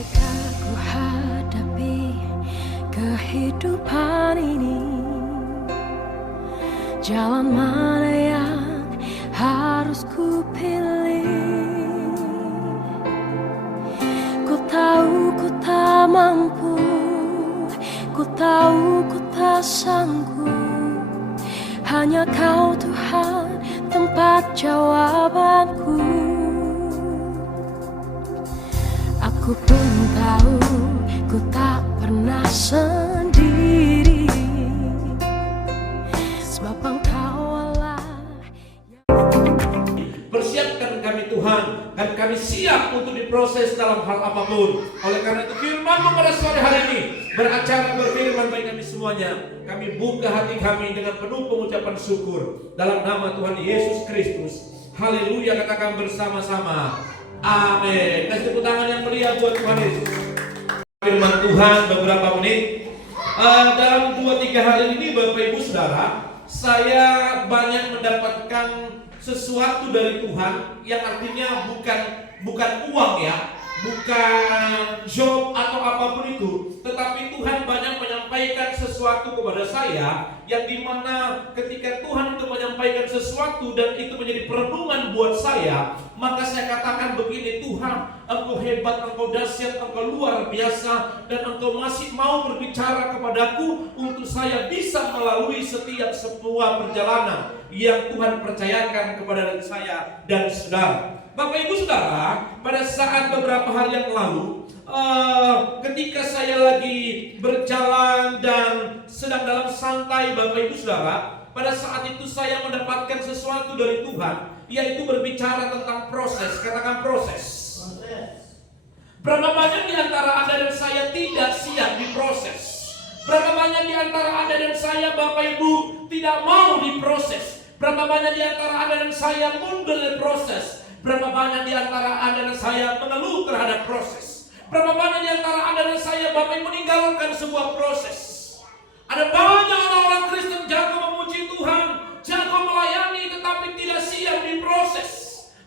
Ketika ku hadapi kehidupan ini, jalan mana yang harus ku pilih? Ku tahu ku tak mampu, ku tahu ku tak sanggup. Hanya Kau Tuhan tempat jawabanku. Aku pun tahu ku tak pernah sendiri, sebab Engkau Allah. Persiapkan kami Tuhan, dan kami siap untuk diproses dalam hal apapun. Oleh karena itu firman-Mu pada sore hari ini beracara berfirman bagi kami semuanya. Kami buka hati kami dengan penuh pengucapan syukur dalam nama Tuhan Yesus Kristus. Haleluya, katakan bersama-sama. Amin. Kasih tepuk tangan yang meriah buat Tuhan Yesus. Firman Tuhan beberapa menit. Dalam 2-3 hari ini Bapak Ibu Saudara, saya banyak mendapatkan sesuatu dari Tuhan yang artinya bukan uang ya, bukan job atau apapun itu, tetapi Tuhan banyak menyampaikan sesuatu kepada saya yang dimana ketika Tuhan itu menyampaikan sesuatu dan itu menjadi perenungan buat saya, maka saya katakan begini: Tuhan, Engkau hebat, Engkau dahsyat, Engkau luar biasa, dan Engkau masih mau berbicara kepadaku untuk saya bisa melalui setiap sebuah perjalanan yang Tuhan percayakan kepada saya dan saudara. Bapak Ibu Saudara, pada saat beberapa hari yang lalu, ketika saya lagi berjalan dan sedang dalam santai, Bapak Ibu Saudara, pada saat itu saya mendapatkan sesuatu dari Tuhan, yaitu berbicara tentang proses. Katakan proses. Berapa banyak di antara Anda dan saya tidak siap diproses? Berapa banyak di antara Anda dan saya, Bapak Ibu, tidak mau diproses? Berapa banyak di antara Anda dan saya mundur dari proses? Berapa banyak di antara Anda dan saya mengeluh terhadap proses? Berapa banyak di antara Anda dan saya, Bapak Ibu, meninggalkan sebuah proses? Ada banyak orang-orang Kristen jago memuji Tuhan, jago melayani, tetapi tidak siap diproses.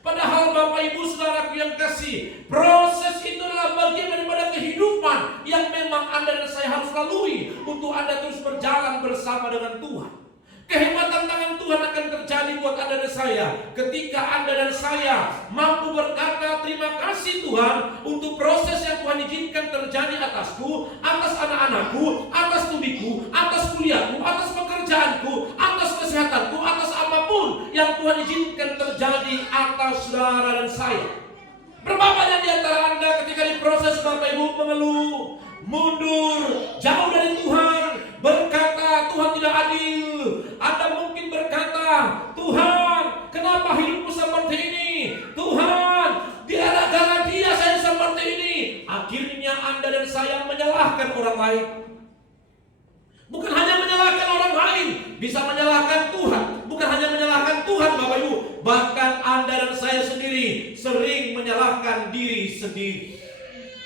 Padahal Bapak Ibu Saudaraku yang kasih, proses itu adalah bagian daripada kehidupan yang memang Anda dan saya harus lalui untuk Anda terus berjalan bersama dengan Tuhan. Kehebatan tangan Tuhan akan terjadi buat Anda dan saya ketika Anda dan saya mampu berkata, terima kasih Tuhan untuk proses yang Tuhan izinkan terjadi atasku, atas anak-anakku, atas studiku, atas kuliahku, atas pekerjaanku, atas kesehatanku, atas apapun yang Tuhan izinkan terjadi atas saudara dan saya. Berapa banyak di antara Anda ketika diproses, Bapak Ibu, mengeluh, mundur, jauh dari Tuhan, berkata Tuhan tidak adil. Anda mungkin berkata, Tuhan, kenapa hidupku seperti ini? Tuhan, gara-gara dia saya seperti ini. Akhirnya Anda dan saya menyalahkan orang lain. Bukan hanya menyalahkan orang lain, bisa menyalahkan Tuhan. Bukan hanya menyalahkan Tuhan, Bapak Ibu, bahkan Anda dan saya sendiri sering menyalahkan diri sendiri.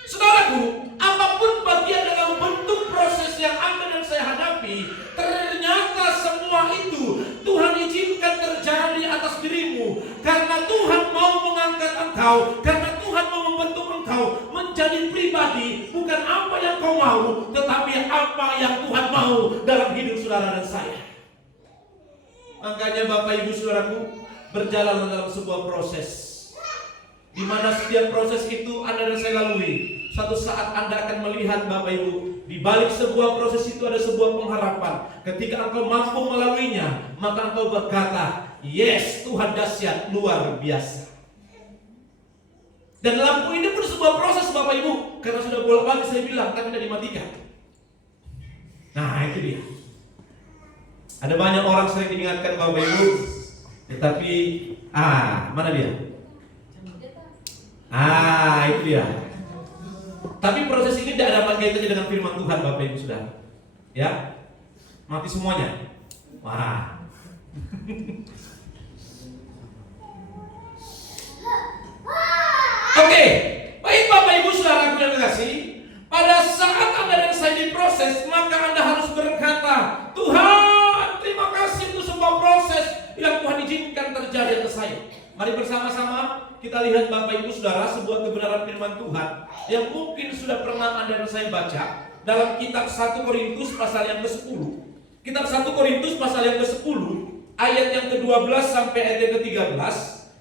Saudaraku, apapun bagian dalam bentuk proses yang Anda dan saya hadapi, ternyata semua itu Tuhan izinkan terjadi atas dirimu, karena Tuhan mau mengangkat engkau, karena Tuhan mau membentuk engkau menjadi pribadi, bukan apa yang kau mau, tetapi apa yang Tuhan mau dalam hidup saudara dan saya. Makanya Bapak Ibu Saudaraku, berjalan dalam sebuah proses, di mana setiap proses itu Anda dan saya lalui. Suatu saat Anda akan melihat, Bapak Ibu, di balik sebuah proses itu ada sebuah pengharapan. Ketika engkau mampu melaluinya, maka engkau berkata, yes, Tuhan dahsyat, luar biasa. Dan lampu ini pun sebuah proses, Bapak Ibu, karena sudah bolak-balik saya bilang, tapi tidak dimatikan. Nah, itu dia. Ada banyak orang sering diingatkan, Bapak Ibu, tetapi mana dia? Itu dia. Tapi proses ini tidak ada kaitannya dengan firman Tuhan, Bapak Ibu Saudara. Ya, mati semuanya. Wah. Oke, baik Bapak Ibu Saudara yang terkasih, pada saat Anda dan saya diproses, maka Anda harus berkata, Tuhan, terima kasih untuk sebuah proses yang Tuhan izinkan terjadi atas saya. Mari bersama-sama kita lihat Bapak Ibu Saudara sebuah kebenaran firman Tuhan yang mungkin sudah pernah Anda dan saya baca dalam kitab 1 Korintus pasal yang ke-10. Kitab 1 Korintus pasal yang ke-10 ayat yang ke-12 sampai ayat yang ke-13.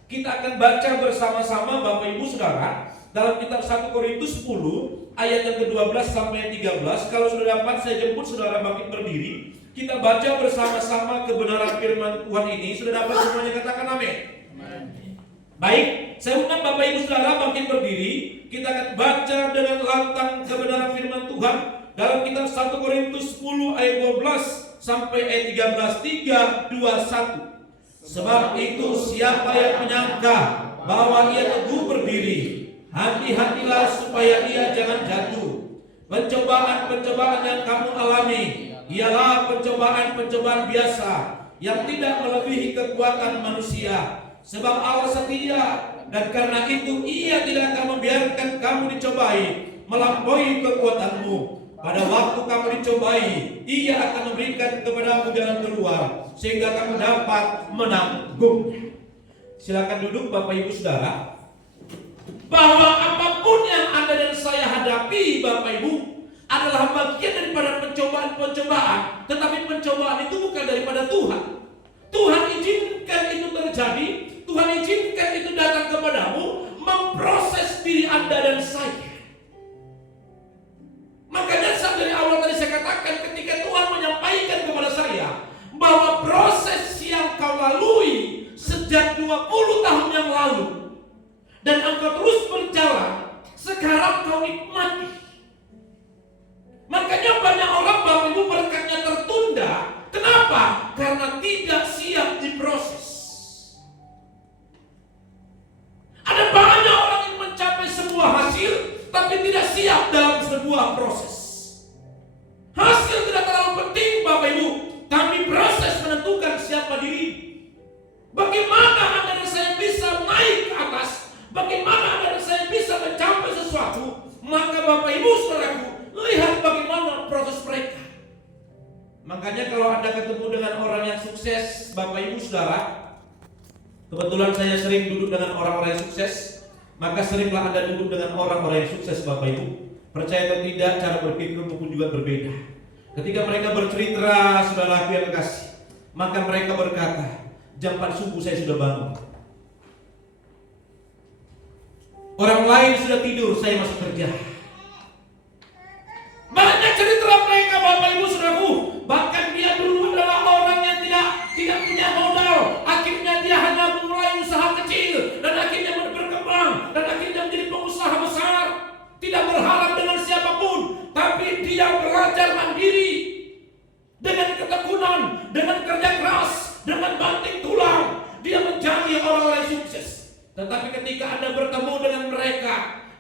Kita akan baca bersama-sama Bapak Ibu Saudara dalam kitab 1 Korintus 10 ayat yang ke-12 sampai 13. Kalau sudah dapat saya jemput saudara bangkit berdiri. Kita baca bersama-sama kebenaran firman Tuhan ini. Sudah dapat semuanya, katakan amin. Baik, saya undang Bapak Ibu Saudara bangkit berdiri. Kita akan baca dengan lantang kebenaran firman Tuhan dalam kitab 1 Korintus 10 ayat 12 sampai ayat 13. 3, 2, 1. Sebab itu siapa yang menyangka bahwa ia teguh berdiri, hati-hatilah supaya ia jangan jatuh. Pencobaan-pencobaan yang kamu alami ialah pencobaan-pencobaan biasa yang tidak melebihi kekuatan manusia. Sebab Allah setia, dan karena itu Ia tidak akan membiarkan kamu dicobai melampaui kekuatanmu. Pada waktu kamu dicobai, Ia akan memberikan kepadamu jalan keluar sehingga kamu dapat menanggung. Silakan duduk Bapak Ibu Saudara. Bahwa apapun yang Anda dan saya hadapi Bapak Ibu adalah bagian daripada pencobaan-pencobaan. Tetapi pencobaan itu bukan daripada Tuhan. Tuhan izinkan itu terjadi. Tuhan izinkan itu datang kepadamu, memproses diri Anda dan saya. Makanya dari awal tadi saya katakan, ketika Tuhan menyampaikan kepada saya bahwa proses yang kau lalui sejak 20 tahun yang lalu dan engkau terus berjalan, sekarang kau nikmati. Makanya banyak orang Bapak Ibu berkatnya tertunda. Kenapa? Karena tidak siap diproses. Ada banyak orang yang mencapai sebuah hasil tapi tidak siap dalam sebuah proses. Hasil tidak terlalu penting Bapak Ibu, tapi proses menentukan siapa diri. Bagaimana Anda dan saya bisa naik ke atas, bagaimana Anda dan saya bisa mencapai sesuatu, maka Bapak Ibu Saudaraku, lihat bagaimana proses mereka. Makanya kalau Anda ketemu dengan orang yang sukses, Bapak Ibu Saudara, kebetulan saya sering duduk dengan orang-orang yang sukses, maka seringlah Anda duduk dengan orang-orang yang sukses Bapak Ibu. Percaya atau tidak, cara berpikir pun juga berbeda. Ketika mereka bercerita, saudaraku yang kekasih, maka mereka berkata, jam 4 subuh saya sudah bangun. Orang lain sudah tidur, saya masih kerja. Banyak cerita mereka Bapak Ibu Saudaraku. Bahkan dia dulu adalah orang yang tidak punya modal. Akhirnya dia hanya memulai usaha kecil dan akhirnya berkembang dan akhirnya menjadi pengusaha besar. Tidak berharap dengan siapapun, tapi dia belajar mandiri dengan ketekunan, dengan kerja keras, dengan banting tulang. Dia menjadi orang-orang sukses. Tetapi ketika Anda bertemu dengan mereka,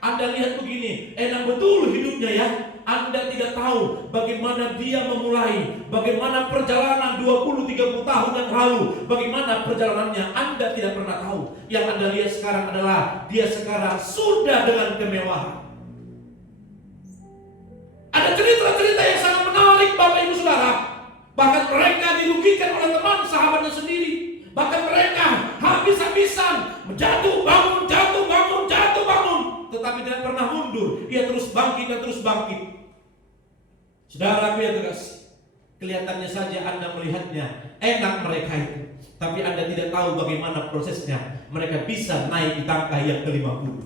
Anda lihat begini, enak betul hidupnya ya. Anda tidak tahu bagaimana dia memulai, bagaimana perjalanan 20-30 tahun yang lalu, bagaimana perjalanannya. Anda tidak pernah tahu. Yang Anda lihat sekarang adalah dia sekarang sudah dengan kemewahan. Ada cerita-cerita yang sangat menarik Bapak Ibu Saudara. Bahkan mereka dirugikan oleh teman sahabatnya sendiri. Bahkan mereka habis-habisan jatuh bangun, jatuh bangun, jatuh bangun, tetapi tidak pernah mundur. Dia terus bangkit dan terus bangkit. Saudaraku yang terkasih, kelihatannya saja Anda melihatnya enak mereka itu, tapi Anda tidak tahu bagaimana prosesnya mereka bisa naik di tangga yang ke-50.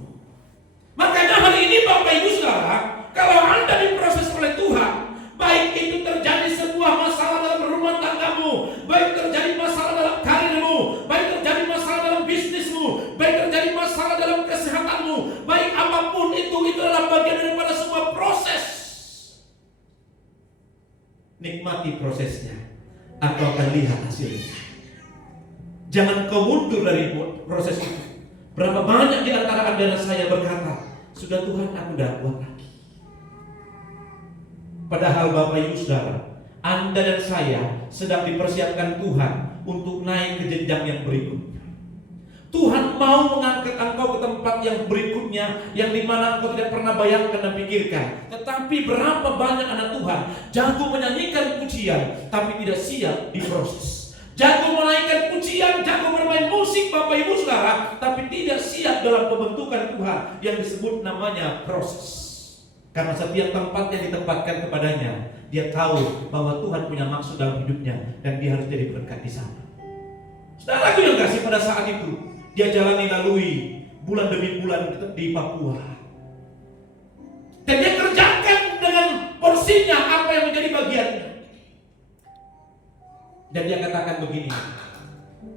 Makanya hari ini Bapak Ibu Saudara, kalau Anda diproses oleh Tuhan, baik itu terjadi sebuah masalah dalam rumah tanggamu, baik terjadi masalah dalam karirmu, baik terjadi masalah dalam bisnismu, baik terjadi masalah dalam kesehatanmu, baik apapun itu adalah bagian daripada sebuah proses. Nikmati prosesnya, atau akan lihat hasilnya. Jangan kau mundur dari proses itu. Berapa banyak di antara Anda dan saya berkata, sudah Tuhan, aku tidak kuat lagi. Padahal Bapak Ibu Saudara, Anda dan saya sedang dipersiapkan Tuhan untuk naik ke jenjang yang berikutnya. Tuhan mau mengangkat engkau ke tempat yang berikutnya, yang dimana engkau tidak pernah bayangkan dan pikirkan. Tetapi berapa banyak anak Tuhan jago menyanyikan pujian, tapi tidak siap diproses. jago menaikkan pujian, jago bermain musik Bapak Ibu Saudara, tapi tidak siap dalam pembentukan Tuhan yang disebut namanya proses. Karena setiap tempat yang ditempatkan kepadanya, dia tahu bahwa Tuhan punya maksud dalam hidupnya dan dia harus jadi berkat di sana. Saudaraku yang kasih, pada saat itu dia lalui bulan demi bulan di Papua. Dan dia kerjakan dengan porsinya apa yang menjadi bagiannya. Dan dia katakan begini,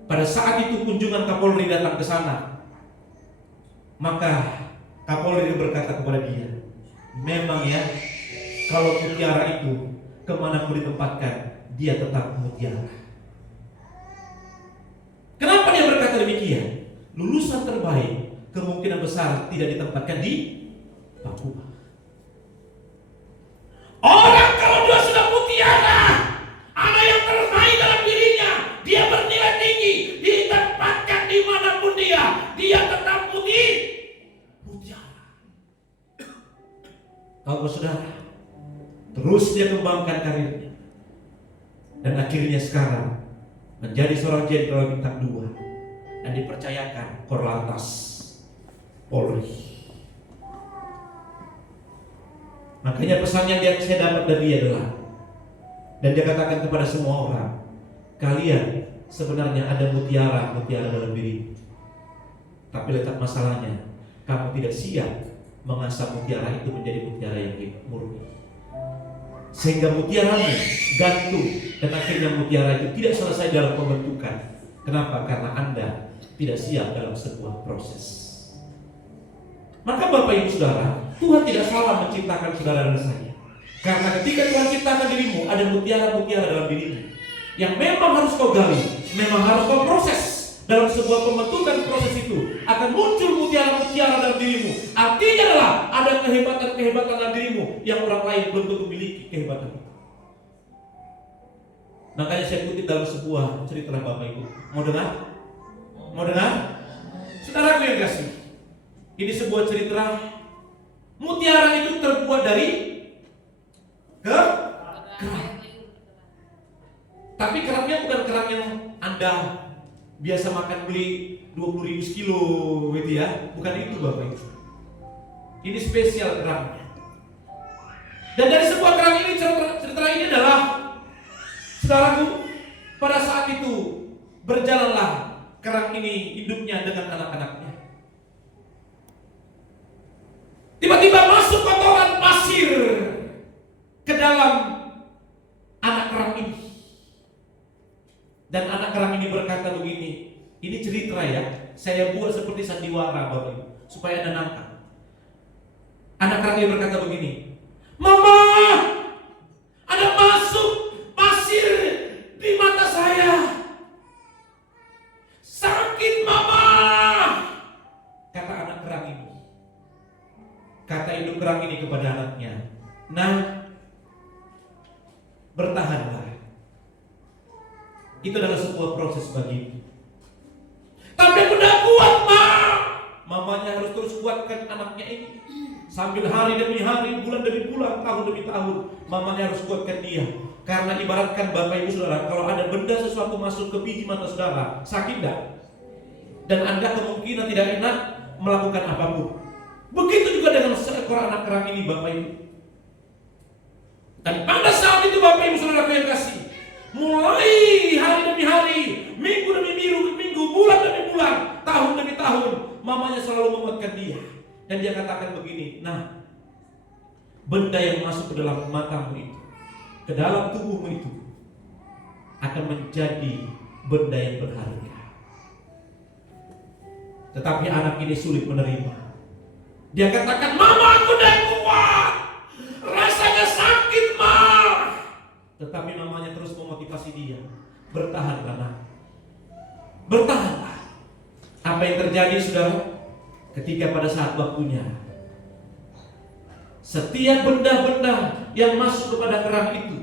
pada saat itu kunjungan Kapolri datang ke sana, maka Kapolri berkata kepada dia, memang ya, kalau mutiara itu kemanapun ditempatkan, dia tetap mutiara. Kenapa dia berkata demikian? Lulusan terbaik kemungkinan besar tidak ditempatkan di Papua. Orang kalau dia sudah mutiara, ada yang terbaik dalam dirinya, dia bernilai tinggi, ditempatkan dimanapun dia tetap mutiara. Kalau saudara, terus dia kembangkan karirnya, dan akhirnya sekarang menjadi seorang jenderal bintang 2 dan dipercayakan Korlantas Polri. Makanya pesan yang saya dapat dari dia adalah, dan dia katakan kepada semua orang, kalian sebenarnya ada mutiara dalam diri, tapi letak masalahnya, kamu tidak siap mengasah mutiara itu menjadi mutiara yang murni, sehingga mutiaramu gantung dan akhirnya mutiara itu tidak selesai dalam pembentukan. Kenapa? Karena Anda tidak siap dalam sebuah proses. Maka Bapak Ibu Saudara, Tuhan tidak salah menciptakan saudara dan saya. Karena ketika Tuhan ciptakan dirimu, ada mutiara-mutiara dalam dirimu yang memang harus kau gali, memang harus kau proses. Dalam sebuah pembentukan proses itu akan muncul mutiara-mutiara dalam dirimu. Artinya adalah ada kehebatan-kehebatan dalam dirimu yang orang lain belum tentu memiliki kehebatan itu. Makanya saya kutip dalam sebuah cerita Bapak Ibu. Mau dengar? Mau dengar? Saudaraku yang kasih, ini sebuah cerita. Mutiara itu terbuat dari kerang. Tapi kerangnya bukan kerang yang Anda biasa makan beli 20.000 sekilo gitu ya. Bukan itu Bapak Ibu. Ini spesial kerangnya. Dan dari sebuah kerang ini, cerita ini adalah, saudaraku, pada saat itu berjalanlah kerang ini hidupnya dengan anak-anaknya. Tiba-tiba masuk kotoran pasir ke dalam anak kerang ini. Dan anak kerang ini berkata begini, ini cerita ya, saya buat seperti sandiwara Bapak Ibu, supaya Anda nangkap. Anak kerang ini berkata begini, Mama, ada masuk pasir di mata saya. Sakit Mama, kata anak kerang ini. Kata induk kerang ini kepada anaknya, nah, bertahanlah. Itu adalah sebuah proses bagimu. Tapi aku tidak kuat, Ma. Mamanya harus terus kuatkan anaknya ini. Sambil hari demi hari, bulan demi bulan, tahun demi tahun, mamanya harus kuatkan dia. Karena ibaratkan Bapak Ibu Saudara, kalau ada benda sesuatu masuk ke biji mata saudara, sakit tidak? Dan Anda kemungkinan tidak enak melakukan apapun. Begitu juga dengan seekor anak kerang ini Bapak Ibu. Dan pada saat itu Bapak Ibu Saudara yang kasih, mulai hari demi hari, minggu demi minggu, bulan demi bulan, tahun demi tahun, mamanya selalu menguatkan dia. Dan dia katakan begini, nah, benda yang masuk ke dalam matamu itu, ke dalam tubuhmu itu, akan menjadi benda yang berharga. Tetapi anak ini sulit menerima. Dia katakan, Mama, aku tidak kuat, rasanya sakit, Ma. Tetapi mamanya terus memotivasi dia, bertahanlah, nak, bertahanlah. Apa yang terjadi, saudara? Ketika pada saat waktunya, setiap benda-benda yang masuk kepada kerang itu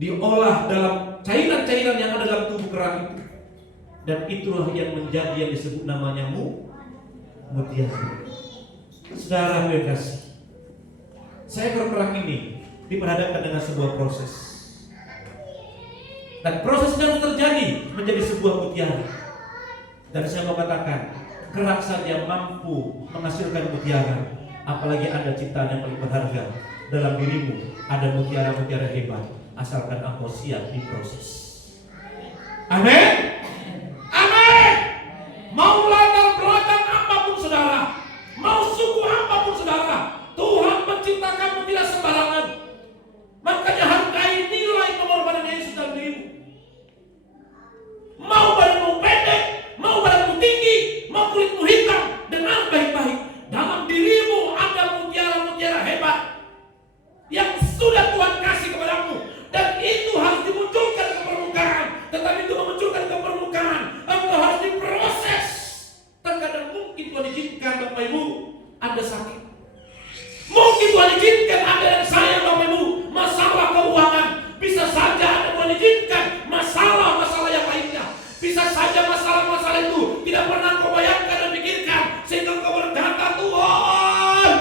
diolah dalam cairan-cairan yang ada dalam tubuh kerang itu, dan itulah yang menjadi yang disebut namanya mutiara. Saudara yang kasih, seekor kerang ini diperhadapkan dengan sebuah proses. Dan proses yang terjadi menjadi sebuah mutiara. Dan saya mau katakan, kerak saja mampu menghasilkan mutiara, apalagi ada ciptaan yang paling berharga. Dalam dirimu ada mutiara-mutiara hebat, asalkan engkau siap diproses. Amin. Amin. Mau latar belakang apapun saudara, mau suku apapun saudara, Tuhan menciptakanmu tidak sembarangan. Makanya hargai nilai pengorbanan Yesus dalam dirimu. Mau badanmu pendek, mau badanmu tinggi, mau kulitmu hitam, dengar baik-baik, dalam dirimu ada mutiara-mutiara hebat yang sudah Tuhan kasih kepadamu, dan itu harus dimunculkan ke permukaan. Tetapi itu memunculkan ke permukaan, engkau harus diproses. Terkadang mungkin Tuhan izinkan Bapak Ibu Anda sakit, mungkin Tuhan izinkan Anda dan saya Bapak Ibu masalah keuangan, bisa saja Anda Tuhan izinkan masalah-masalah yang lainnya, bisa saja masalah-masalah itu tidak pernah kau bayangkan dan pikirkan, sehingga kau berkata, Tuhan,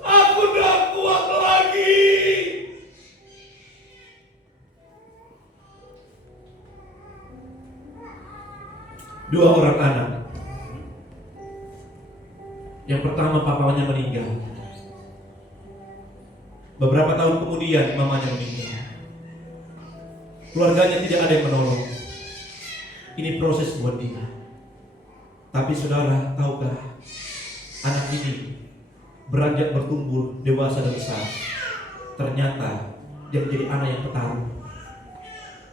aku tidak kuat lagi. Dua orang anak. Yang pertama papanya meninggal. Beberapa tahun kemudian mamanya meninggal. Keluarganya tidak ada yang menolong. Ini proses buat dia. Tapi saudara, tahukah, anak ini beranjak bertumbuh dewasa dan besar, ternyata dia menjadi anak yang petarung.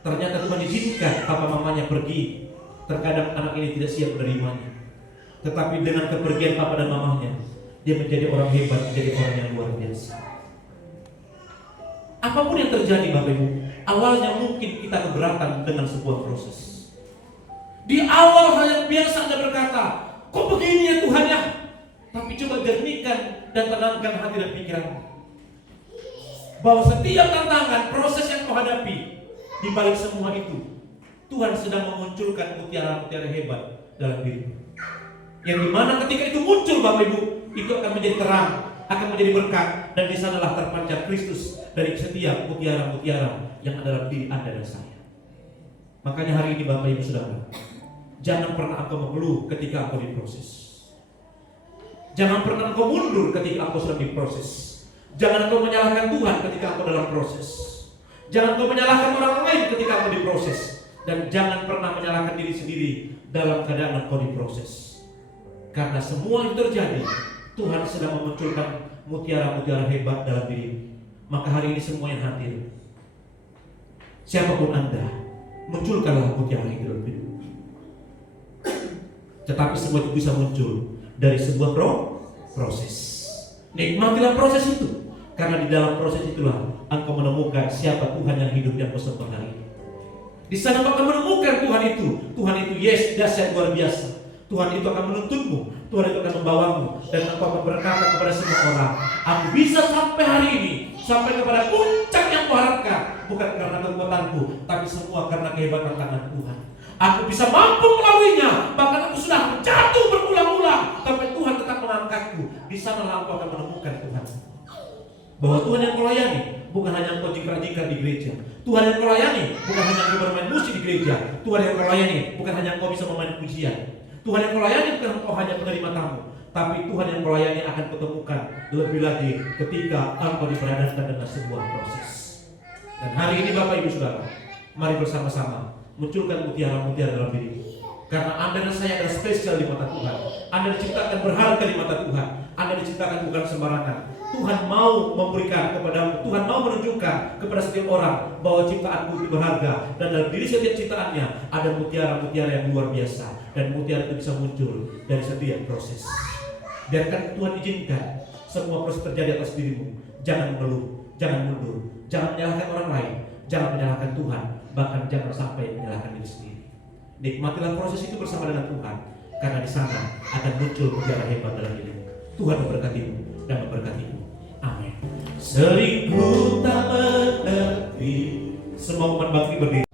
Ternyata Tuhan izinkan papa mamanya pergi. Terkadang anak ini tidak siap menerimanya, tetapi dengan kepergian papa dan mamanya, dia menjadi orang hebat, menjadi orang yang luar biasa. Apapun yang terjadi Bapak Ibu, awalnya mungkin kita keberatan dengan sebuah proses. Di awal hal yang biasa Anda berkata, kok begini ya Tuhan ya? Tapi coba jernihkan dan tenangkan hati dan pikiran, bahwa setiap tantangan, proses yang kau hadapi, di balik semua itu Tuhan sedang memunculkan mutiara-mutiara hebat dalam dirimu. Yang dimana ketika itu muncul Bapak Ibu, itu akan menjadi terang, akan menjadi berkat, dan di sanalah terpancar Kristus dari setiap mutiara-mutiara yang ada dalam diri Anda dan saya. Makanya hari ini Bapak Ibu Saudara, jangan pernah engkau mengeluh ketika engkau diproses. Jangan pernah engkau mundur ketika engkau sedang diproses. Jangan engkau menyalahkan Tuhan ketika engkau dalam proses. Jangan engkau menyalahkan orang lain ketika engkau diproses. Dan jangan pernah menyalahkan diri sendiri dalam keadaan engkau diproses. Karena semua yang terjadi, Tuhan sedang memunculkan mutiara-mutiara hebat dalam dirimu. Maka hari ini semua yang hadir, siapapun Anda, munculkanlah mutiara itu dalam dirimu. Tetapi semua itu bisa muncul dari sebuah proses. Nikmatilah proses itu, karena di dalam proses itulah engkau menemukan siapa Tuhan yang hidup yang kau sembah hari ini. Di sana engkau akan menemukan Tuhan itu. Tuhan itu yes, dahsyat luar biasa. Tuhan itu akan menuntunmu, Tuhan itu akan membawamu, dan engkau akan berkata kepada semua orang, aku bisa sampai hari ini, sampai kepada puncak yang kuharapkan, bukan karena kekuatanku, tapi semua karena kehebatan tangan Tuhan. Aku bisa mampu melaluinya, bahkan aku sudah jatuh berulang-ulang, tapi Tuhan tetap mengangkatku. Di sanalah engkau akan menemukan Tuhan, bahwa Tuhan yang kau layani bukan hanya engkau jingkrak-jingkrak di gereja. Tuhan yang kau layani bukan hanya engkau bermain musik di gereja. Tuhan yang kau layani bukan hanya engkau bisa memain pujian. Tuhan yang kau layani bukan engkau hanya penerima tamu, tapi Tuhan yang kau layani akan kutemukan lebih lagi ketika engkau diperhadapkan dengan sebuah proses. Dan hari ini Bapak Ibu Saudara, mari bersama-sama munculkan mutiara-mutiara dalam diri. Karena Anda dan saya adalah spesial di mata Tuhan. Anda diciptakan berharga di mata Tuhan. Anda diciptakan bukan sembarangan. Tuhan mau memberikan kepadamu, Tuhan mau menunjukkan kepada setiap orang bahwa ciptaanmu itu berharga, dan dalam diri setiap ciptaannya ada mutiara-mutiara yang luar biasa, dan mutiara itu bisa muncul dari setiap proses. Biarkan Tuhan izinkan semua proses terjadi atas dirimu. Jangan mengeluh, jangan mundur, jangan menyalahkan orang lain, jangan menyalahkan Tuhan, bahkan jangan sampai menyalahkan diri sendiri. Nikmatilah proses itu bersama dengan Tuhan, karena di sana akan muncul mutiara hebat dalam dirimu. Tuhan memberkatimu dan memberkatimu. Amin. Sering ku tak mengerti. Semua umat bangkit berdiri.